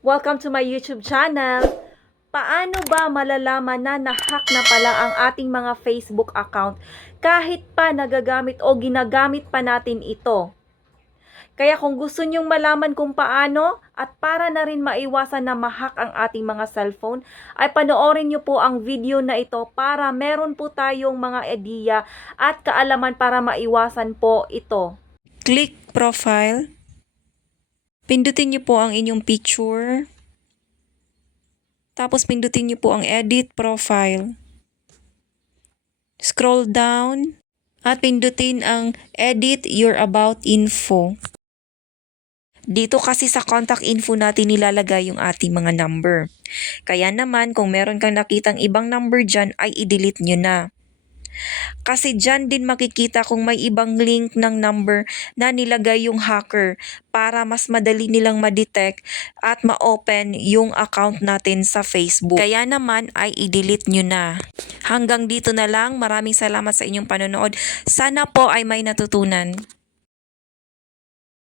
Welcome to my YouTube channel. Paano ba malalaman na na-hack na pala ang ating mga Facebook account kahit pa nagagamit o ginagamit pa natin ito? Kaya kung gusto nyong malaman kung paano at para na rin maiwasan na ma-hack ang ating mga cellphone, ay panoorin nyo po ang video na ito para meron po tayong mga ideya at kaalaman para maiwasan po ito. Click profile. Pindutin niyo po ang inyong picture. Tapos pindutin niyo po ang edit profile. Scroll down at pindutin ang edit your about info. Dito kasi sa contact info natin nilalagay yung ating mga number. Kaya naman kung meron kang nakitang ibang number dyan ay i-delete nyo na. Kasi dyan din makikita kung may ibang link ng number na nilagay yung hacker para mas madali nilang ma-detect at ma-open yung account natin sa Facebook. Kaya naman ay i-delete nyo na. Hanggang dito na lang. Maraming salamat sa inyong panonood. Sana po ay may natutunan.